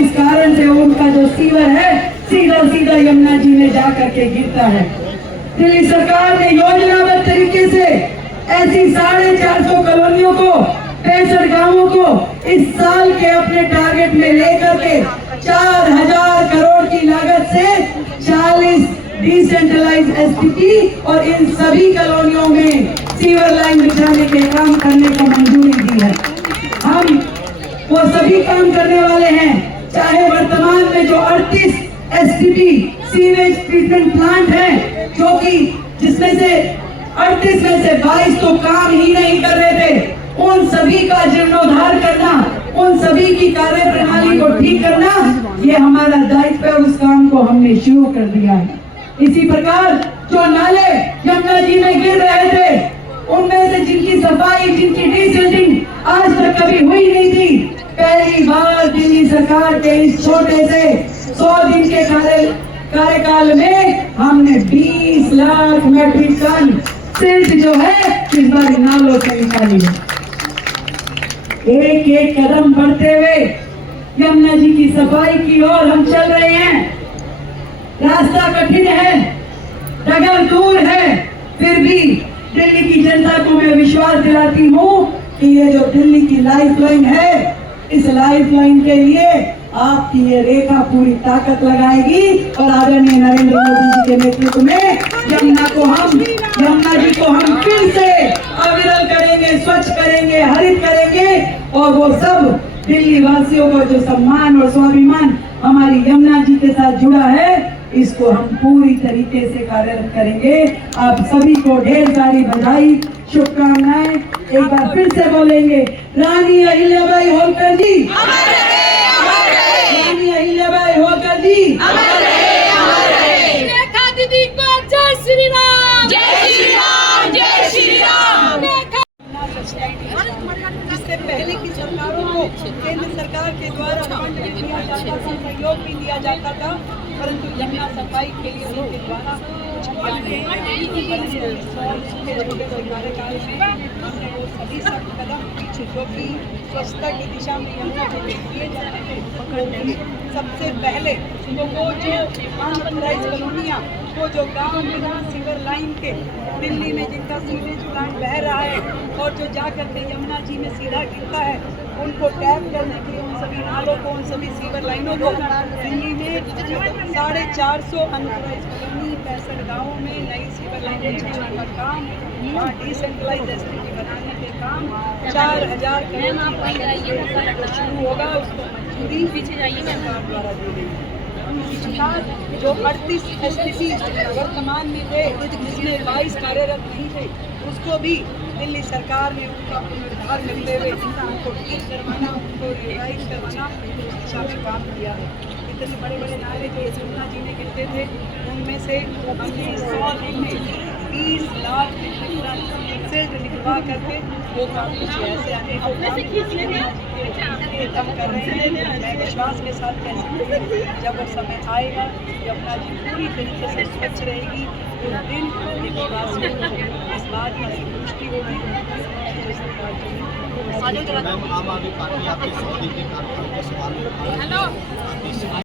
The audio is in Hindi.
इस कारण से उनका जो सीवर है सीधा सीधा यमुना जी में जा करके गिरता है। दिल्ली सरकार ने योजनाबद्ध तरीके से ऐसी 450 कॉलोनियों को, 65 गांवों को इस साल के अपने टारगेट में लेकर के 4000 करोड़ की लागत से 40 डिसेंट्रलाइज एसटीपी और इन सभी कॉलोनियों में सीवर लाइन बिछाने के काम करने को मंजूरी दी है। हम वो सभी काम करने वाले हैं, चाहे वर्तमान में जो 38 एसटीपी सीवेज ट्रीटमेंट प्लांट है, जो कि जिसमें से 38 में से 22 तो काम ही नहीं कर रहे थे, उन सभी का जीर्णोद्धार करना, उन सभी की कार्य प्रणाली को ठीक करना, ये हमारा दायित्व है। उस काम को हमने शुरू कर दिया है। इसी प्रकार जो नाले यमुना जी में गिर रहे थे, उनमें से जिनकी सफाई, जिनकी डिसिल्टिंग आज तक कभी हुई नहीं थी, पहली बार दिल्ली सरकार के इस छोटे से 100 दिन के कार्यकाल में हमने 20 लाख मेट्रिक टन सिल्ट जो है इस बार नालों से निकाली है। एक एक कदम बढ़ते हुए यमुना जी की सफाई की ओर हम चल रहे हैं। रास्ता कठिन है, डगर दूर है, फिर भी दिल्ली की जनता को मैं विश्वास दिलाती हूँ कि ये जो दिल्ली की लाइफलाइन है, इस लाइफलाइन के लिए आपकी ये रेखा पूरी ताकत लगाएगी और आदरणीय नरेंद्र मोदी जी के नेतृत्व में यमुना जी को हम फिर से अविरल करेंगे, स्वच्छ करेंगे, हरित करेंगे और वो सब दिल्ली वासियों को जो सम्मान और स्वाभिमान हमारी यमुना जी के साथ जुड़ा है, इसको हम पूरी तरीके से कार्यरत करेंगे। आप सभी को ढेर सारी बधाई, शुभकामनाएं। एक बार फिर से बोलेंगे, रानी अहिल्याबाई होलकर जी, रानी अहिल्याबाई होलकर जी, रेखा दीदी को जय श्री राम, जय श्री राम, जय श्री राम। इससे पहले की सरकारों को केंद्र सरकार के द्वारा फंड भी दिया जाता था, सहयोग भी दिया जाता था, परंतु यमुना सफाई के लिए उनके द्वारा कार्यकाल में हमने वो सभी सब कदम जो कि स्वच्छता की दिशा में यमुना जी में किए जाते थे। सबसे पहले तो वो जो अनऑथराइज्ड कॉलोनियाँ, वो जो गांव बिना सीवर लाइन के दिल्ली में जिनका सीवेज प्लांट बह रहा है और जो जा करके यमुना जी में सीधा गिरता है, उनको टैप करने के लिए उन सभी नालों को, उन सभी सीवर लाइनों को दिल्ली में 450 अनऑथराइज्ड कॉलोनी, 65 गाँवों में नई सीवर लाइन बिछाने का काम, वहाँ डिसेंट्रलाइज एसटीपी बनाने के काम 4000 करोड़ शुरू होगा। उसको मंजूरी सरकार द्वारा दी गई। जो 38 एसटीपी वर्तमान में थे, जिसमें 22 कार्यरत नहीं थे, उसको भी दिल्ली सरकार ने उनका पुनरुद्धार करते हुए उनको ठीक करवाना, उनको रिवाइज करवाना, उस दिशा में काम किया है। इतने बड़े बड़े नारे जो यमुना जी में गिरते थे, उनमें से हमने 100 दिन में 20 लाख से निकलवा करके वो काम कुछ ऐसे आने को कम कर रहे हैं। मैं विश्वास के साथ कहती हूँ, जब वो समय आएगा, यमुना जी पूरी तरीके से स्वच्छ रहेगी, उस दिन इस बात की संतुष्टि होगी। आम आदमी पार्टी आपके 100 दिन के कार्यकाल के सवाल